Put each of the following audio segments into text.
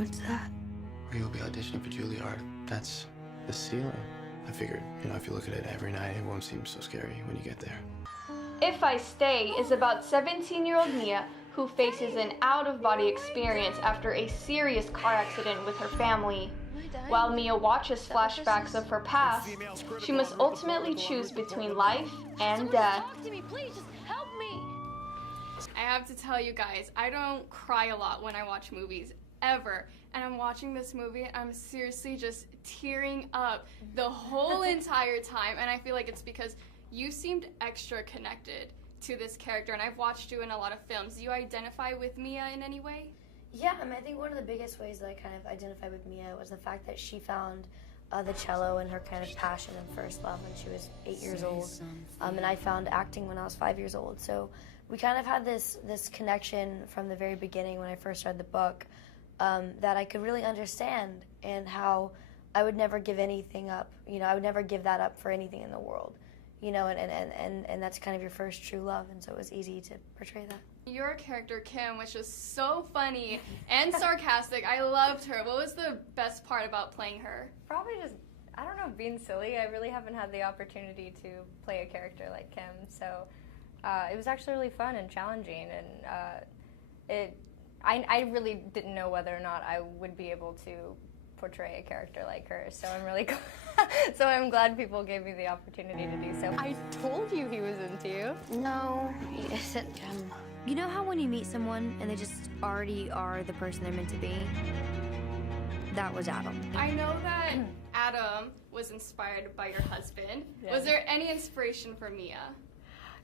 What's that? You'll be auditioning for Juilliard. That's the ceiling. I figured, if you look at it every night, it won't seem so scary when you get there. If I Stay is about 17-year-old Mia who faces an out-of-body experience after a serious car accident with her family. While Mia watches flashbacks of her past, she must ultimately choose between life and death. I have to tell you guys, I don't cry a lot when I watch movies, ever. And I'm watching this movie and I'm seriously just tearing up the whole entire time. And I feel like it's because you seemed extra connected to this character, and I've watched you in a lot of films. Do you identify with Mia in any way? Yeah, I think one of the biggest ways that I kind of identified with Mia was the fact that she found the cello and her kind of passion and first love when she was 8 years old. And I found acting when I was 5 years old. So we kind of had this connection from the very beginning when I first read the book that I could really understand, and how I would never give anything up. I would never give that up for anything in the world. And that's kind of your first true love, and so it was easy to portray that. Your character, Kim, was just so funny and sarcastic. I loved her. What was the best part about playing her? Probably just, I don't know, being silly. I really haven't had the opportunity to play a character like Kim, so it was actually really fun and challenging, and I really didn't know whether or not I would be able to portray a character like her, so I'm really so I'm glad people gave me the opportunity to do so. I told you he was into you. No, he isn't. You know how when you meet someone and they just already are the person they're meant to be? That was Adam. I know that Adam was inspired by your husband. Yeah. Was there any inspiration for Mia?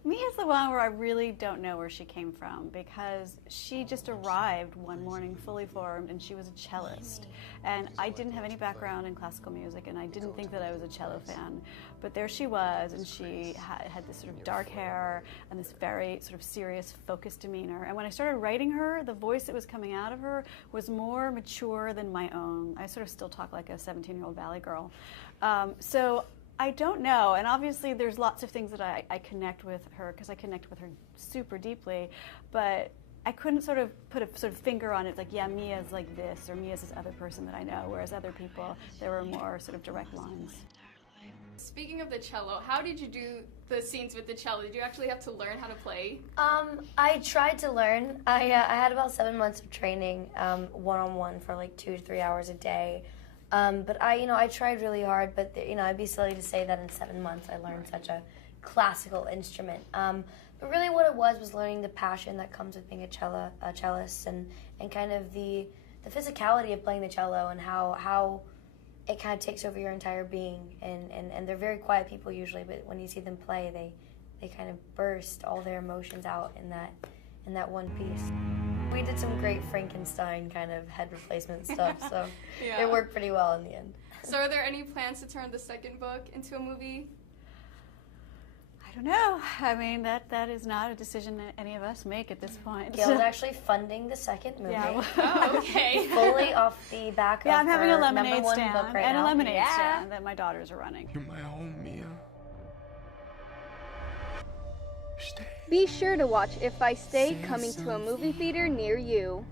Mia's the one where I really don't know where she came from, because she just arrived one morning fully formed, and she was a cellist. And I didn't have any background in classical music, and I didn't think that I was a cello fan. But there she was, and she had this sort of dark hair and this very sort of serious, focused demeanor. And when I started writing her, the voice that was coming out of her was more mature than my own. I sort of still talk like a 17-year-old valley girl. So I don't know, and obviously there's lots of things that I connect with her, because I connect with her super deeply, but I couldn't sort of put a sort of finger on it, like, yeah, Mia's like this, or Mia's this other person that I know, whereas other people, there were more sort of direct lines. Speaking of the cello, how did you do the scenes with the cello? Did you actually have to learn how to play? I tried to learn. I had about 7 months of training, one-on-one for like 2 to 3 hours a day. But I tried really hard, but I'd be silly to say that in 7 months I learned such a classical instrument. But really what it was learning the passion that comes with being a cellist, and kind of the physicality of playing the cello, and how it kind of takes over your entire being. And they're very quiet people usually, but when you see them play, they kind of burst all their emotions out in that one piece. We did some great Frankenstein kind of head replacement stuff, so yeah. It worked pretty well in the end. So are there any plans to turn the second book into a movie? I don't know. I mean, that is not a decision that any of us make at this point. Gayle's actually funding the second movie. Yeah. Oh, okay. Fully off the back of I'm having a her lemonade #1 stand book right and now. a lemonade stand that my daughters are running. You're my home, Mia. Be sure to watch If I Stay, coming to a movie theater near you.